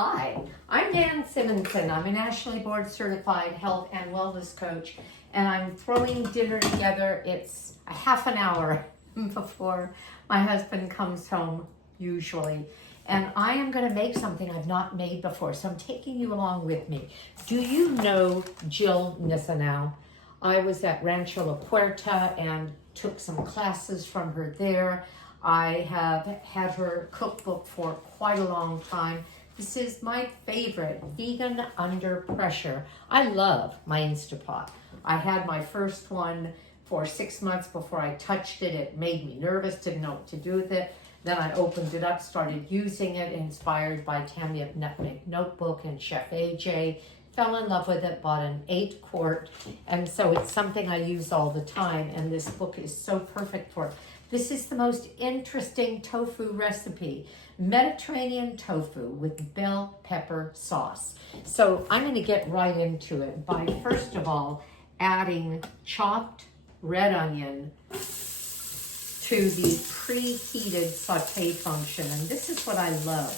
Hi, I'm Dan Simonsen. I'm a nationally board certified health and wellness coach, and I'm throwing dinner together. It's a half an hour before my husband comes home, usually. And I am going to make something I've not made before, so I'm taking you along with me. Do you know Jill Nussinow? I was at Rancho La Puerta and took some classes from her there. I have had her cookbook for quite a long time. This is my favorite, Vegan Under Pressure. I love my Instapot. I had my first one for 6 months before I touched it. It made me nervous, didn't know what to do with it. Then I opened it up, started using it, inspired by Tammy Nutmeg Notebook and Chef AJ. Fell in love with it, bought an 8-quart, and so it's something I use all the time, and this book is so perfect for it. This is the most interesting tofu recipe, Mediterranean tofu with bell pepper sauce. So I'm going to get right into it by, first of all, adding chopped red onion to the preheated saute function. And this is what I love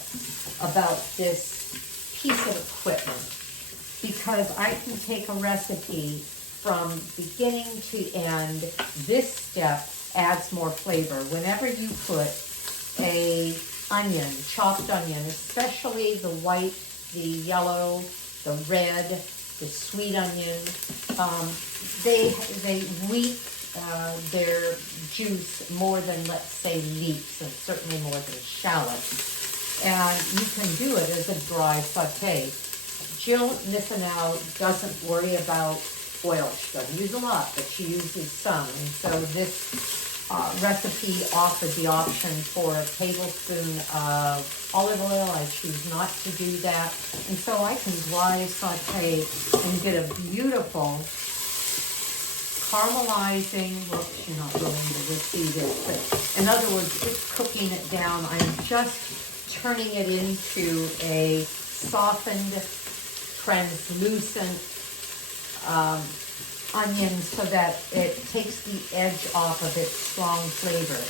about this piece of equipment, because I can take a recipe from beginning to end. This step adds more flavor. Whenever you put a onion, chopped onion, especially the white, the yellow, the red, the sweet onion, they weak their juice more than, let's say, leeks, and certainly more than shallots. And you can do it as a dry saute. Jill Nussinow doesn't worry about oil. She doesn't use a lot, but she uses some. And so this recipe offered the option for a tablespoon of olive oil. I choose not to do that. And so I can dry saute and get a beautiful caramelizing, well, you're not willing to see this, but in other words, it's cooking it down. I'm just turning it into a softened, translucent onion so that it takes the edge off of its strong flavor.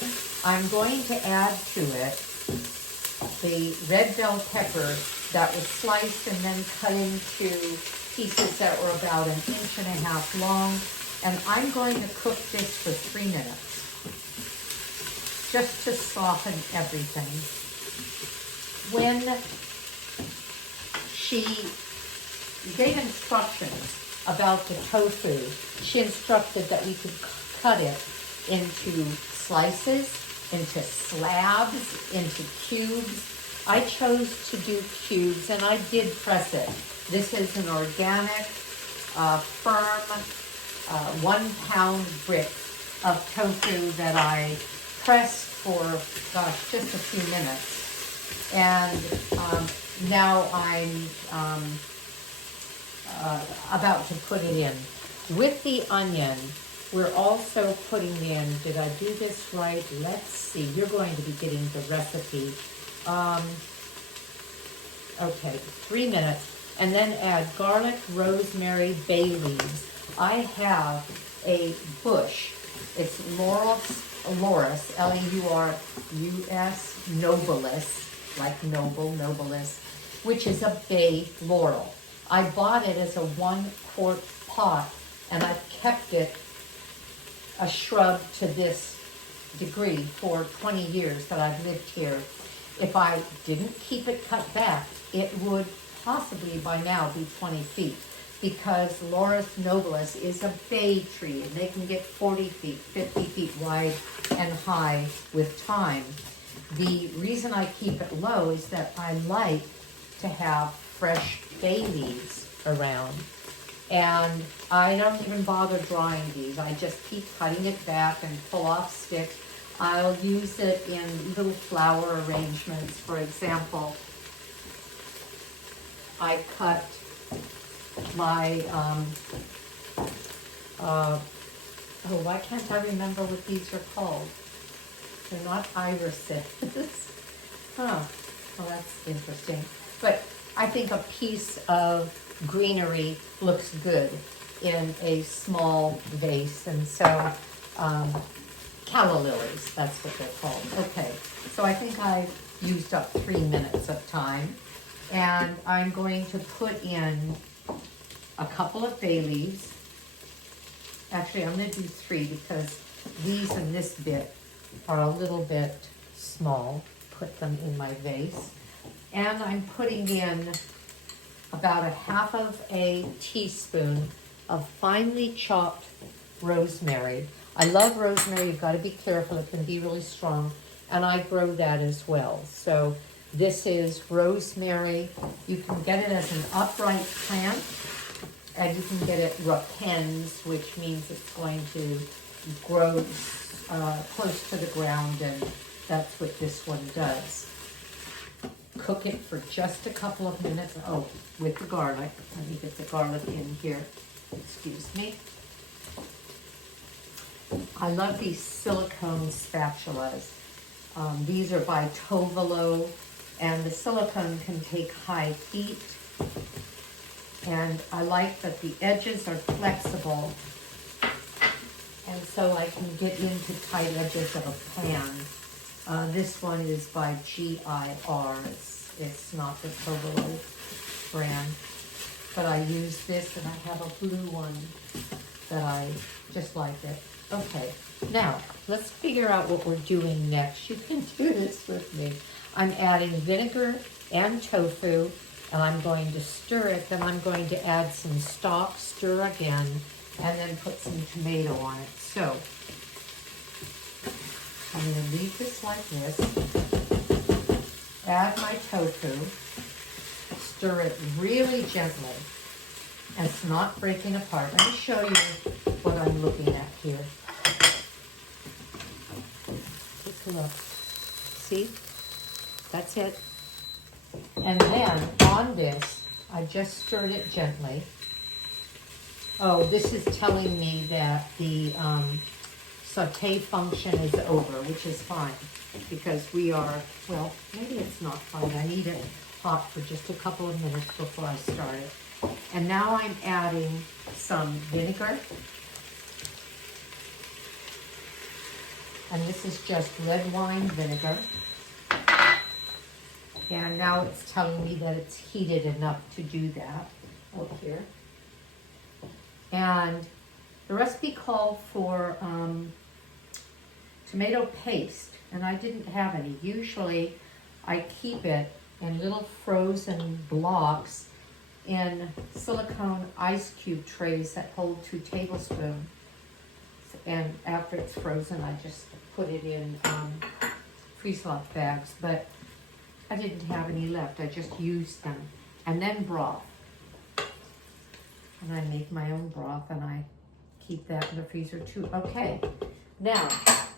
I'm going to add to it the red bell pepper that was sliced and then cut into pieces that were about 1.5 inches long. And I'm going to cook this for 3 minutes, just to soften everything. When she gave instructions about the tofu, she instructed that we could cut it into slices, into slabs, into cubes. I chose to do cubes, and I did press it. This is an organic, firm, 1 pound brick of tofu that I pressed for, gosh, just a few minutes. And now I'm about to put it in. With the onion, we're also putting in, did I do this right? Let's see, you're going to be getting the recipe. Okay, 3 minutes. And then add garlic, rosemary, bay leaves. I have a bush. It's Laurus, L-E-U-R-U-S, nobilis, like noble, nobilis, which is a bay laurel. I bought it as a 1-quart pot, and I've kept it a shrub to this degree for 20 years that I've lived here. If I didn't keep it cut back, it would possibly by now be 20 feet. Because Laurus nobilis is a bay tree, and they can get 40 feet, 50 feet wide and high with time. The reason I keep it low is that I like to have fresh bay leaves around. And I don't even bother drying these. I just keep cutting it back and pull off sticks. I'll use it in little flower arrangements. For example, I cut my, why can't I remember what these are called? They're not irises. Well, that's interesting. But I think a piece of greenery looks good in a small vase, and so calla lilies, that's what they're called. Okay, so I think I've used up 3 minutes of time. And I'm going to put in a couple of bay leaves. Actually, I'm going to do 3 because these and this bit are a little bit small. Put them in my vase. And I'm putting in about 1/2 teaspoon of finely chopped rosemary. I love rosemary. You've got to be careful. It can be really strong. And I grow that as well. So this is rosemary. You can get it as an upright plant. And you can get it rapens, which means it's going to grow close to the ground, and that's what this one does. Cook it for just a couple of minutes. Oh, with the garlic. Let me get the garlic in here. Excuse me. I love these silicone spatulas. These are by Tovolo, and the silicone can take high heat. And I like that the edges are flexible, and so I can get into tight edges of a pan. This one is by GIR. It's not the Tovolo brand, but I use this, and I have a blue one that I just like it. Okay, now let's figure out what we're doing next. You can do this with me. I'm adding vinegar and tofu, and I'm going to stir it. Then I'm going to add some stock, stir again, and then put some tomato on it. So I'm going to leave this like this. Add my tofu. Stir it really gently. And it's not breaking apart. Let me show you what I'm looking at here. Take a look. See? That's it. And then on this, I just stirred it gently. Oh, this is telling me that the saute function is over, which is fine, because we are, well, maybe it's not fine. I need it hot for just a couple of minutes before I start it. And now I'm adding some vinegar. And this is just red wine vinegar. And now it's telling me that it's heated enough to do that. Oh, here. And the recipe called for tomato paste, and I didn't have any. Usually I keep it in little frozen blocks in silicone ice cube trays that hold 2 tablespoons. And after it's frozen, I just put it in freeze-lock bags. But I didn't have any left. I just used them. And then broth. And I make my own broth, and I keep that in the freezer too. Okay, now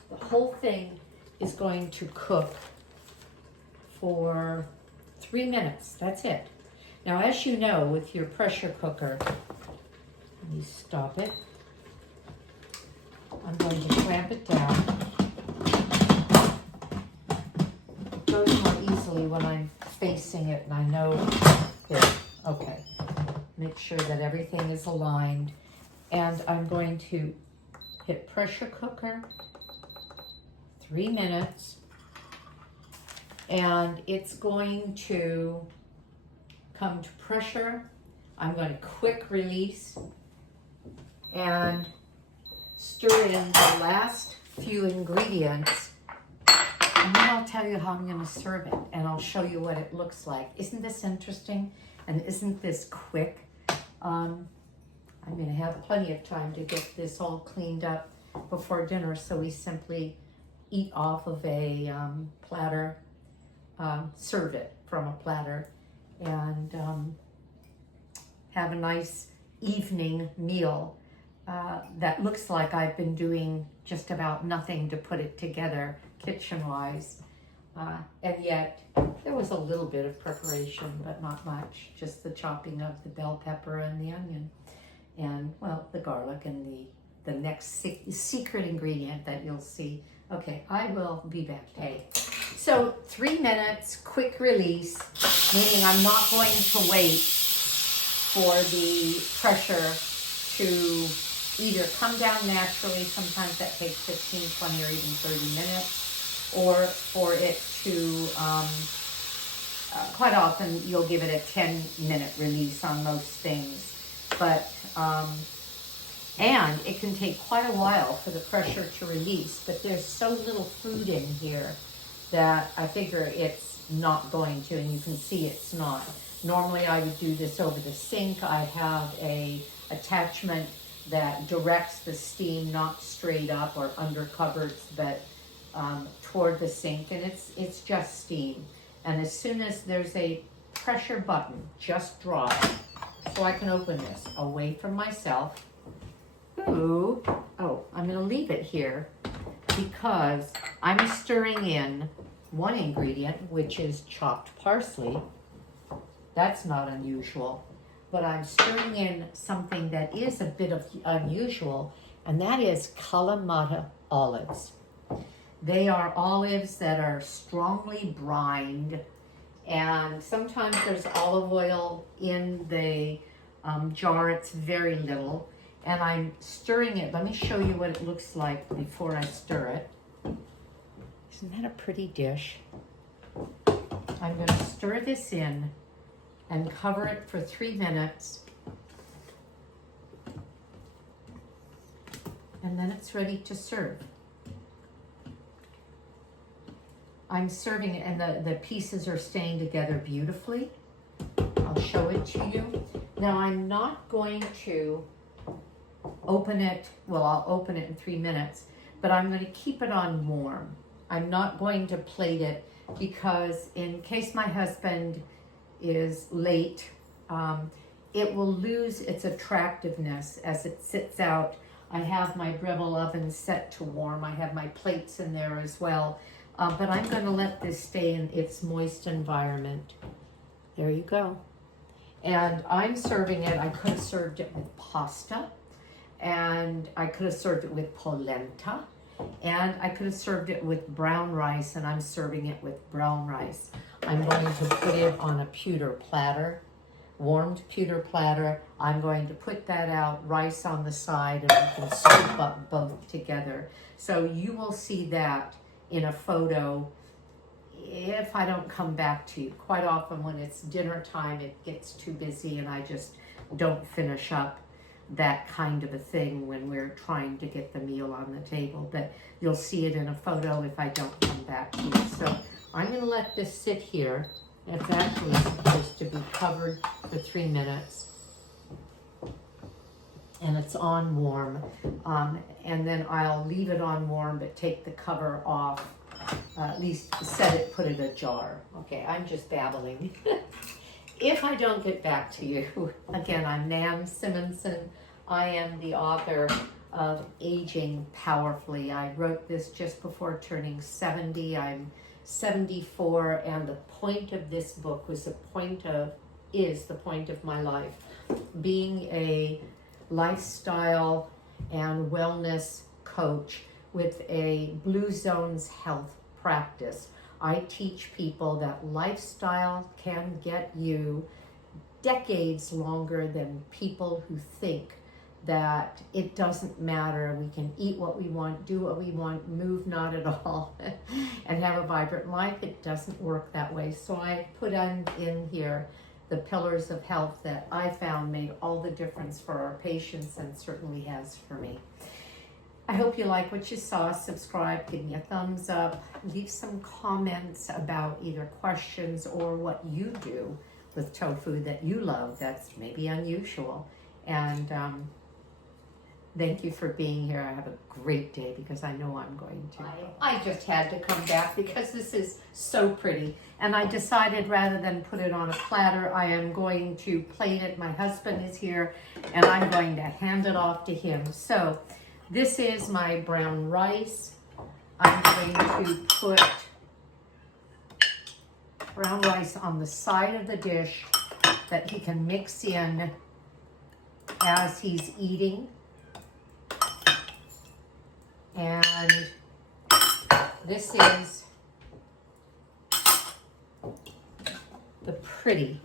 the whole thing is going to cook for 3 minutes. That's it. Now, as you know, with your pressure cooker, let me stop it. I'm going to clamp it down. It goes more easily when I'm facing it and I know this. Okay. Make sure that everything is aligned. And I'm going to hit pressure cooker, 3 minutes. And it's going to come to pressure. I'm going to quick release and stir in the last few ingredients, and then I'll tell you how I'm going to serve it, and I'll show you what it looks like. Isn't this interesting? And isn't this quick? I'm going to have plenty of time to get this all cleaned up before dinner, so we simply eat off of a platter, serve it from a platter, and have a nice evening meal that looks like I've been doing just about nothing to put it together kitchen-wise. And yet there was a little bit of preparation, but not much. Just the chopping of the bell pepper and the onion, and well, the garlic, and the next secret ingredient that you'll see. Okay, I will be back. Hey, so 3 minutes, quick release, meaning I'm not going to wait for the pressure to either come down naturally. Sometimes that takes 15, 20, or even 30 minutes, or for it to quite often you'll give it a 10-minute release on most things. But, and it can take quite a while for the pressure to release, but there's so little food in here that I figure it's not going to, and you can see it's not. Normally I would do this over the sink. I have a attachment that directs the steam not straight up or under cupboards, but toward the sink, and it's just steam. And as soon as there's a pressure button, just draw it. So I can open this away from myself. Ooh. Oh, I'm gonna leave it here because I'm stirring in one ingredient, which is chopped parsley. That's not unusual, but I'm stirring in something that is a bit of unusual, and that is Kalamata olives. They are olives that are strongly brined, and sometimes there's olive oil in the jar. It's very little, and I'm stirring it. Let me show you what it looks like before I stir it. Isn't that a pretty dish? I'm going to stir this in and cover it for 3 minutes, and then it's ready to serve. I'm serving it, and the pieces are staying together beautifully. I'll show it to you. Now I'm not going to open it, well, I'll open it in 3 minutes, but I'm going to keep it on warm. I'm not going to plate it because in case my husband is late, it will lose its attractiveness as it sits out. I have my Breville oven set to warm. I have my plates in there as well. But I'm going to let this stay in its moist environment. There you go. And I'm serving it. I could have served it with pasta, and I could have served it with polenta, and I could have served it with brown rice, and I'm serving it with brown rice. I'm going to put it on a pewter platter, warmed pewter platter. I'm going to put that out, rice on the side, and we can scoop up both together. So you will see that in a photo if I don't come back to you. Quite often when it's dinner time, it gets too busy and I just don't finish up that kind of a thing when we're trying to get the meal on the table. But you'll see it in a photo if I don't come back to you. So I'm going to let this sit here. It's actually supposed to be covered for 3 minutes. And it's on warm, and then I'll leave it on warm, but take the cover off, at least set it, put it in a jar. Okay, I'm just babbling. If I don't get back to you, again, I'm Nan Simonsen. I am the author of Aging Powerfully. I wrote this just before turning 70. I'm 74, and the point of this book is the point of my life. Being a lifestyle and wellness coach with a Blue Zones health practice. I teach people that lifestyle can get you decades longer than people who think that it doesn't matter. We can eat what we want, do what we want, move not at all, and have a vibrant life. It doesn't work that way. So I put in here the pillars of health that I found made all the difference for our patients, and certainly has for me. I hope you like what you saw. Subscribe, give me a thumbs up, leave some comments about either questions or what you do with tofu that you love that's maybe unusual. And thank you for being here. I have a great day because I know I'm going to. I just had to come back because this is so pretty. And I decided rather than put it on a platter, I am going to plate it. My husband is here and I'm going to hand it off to him. So this is my brown rice. I'm going to put brown rice on the side of the dish that he can mix in as he's eating. And this is the pretty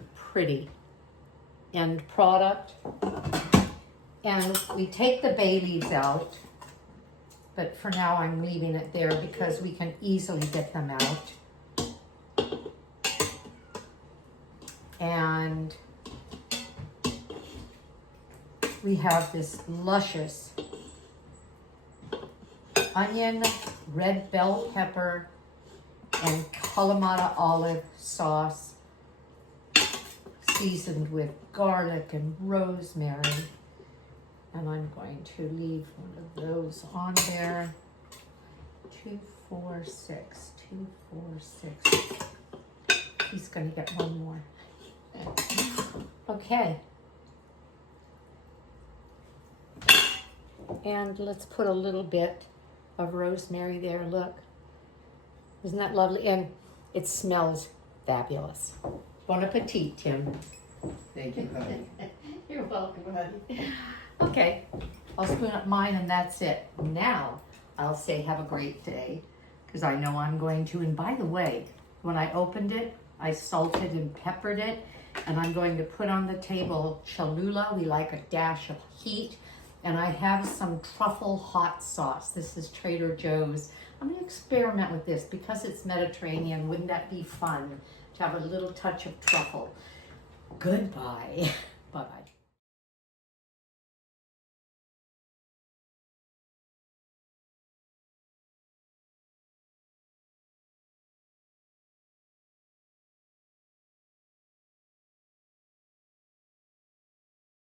end product. And we take the bay leaves out, but for now I'm leaving it there because we can easily get them out. And we have this luscious onion, red bell pepper, and Kalamata olive sauce, seasoned with garlic and rosemary. And I'm going to leave one of those on there. 2, 4, 6, 2, 4, 6. He's going to get one more. Okay. And let's put a little bit of rosemary there. Look. Isn't that lovely? And it smells fabulous. Bon appetit, Tim. Thank you, honey. You're welcome, honey. Okay, I'll spoon up mine and that's it. Now, I'll say have a great day, because I know I'm going to. And by the way, when I opened it, I salted and peppered it, and I'm going to put on the table Cholula. We like a dash of heat. And I have some truffle hot sauce. This is Trader Joe's. I'm going to experiment with this because it's Mediterranean. Wouldn't that be fun to have a little touch of truffle? Goodbye. Bye-bye.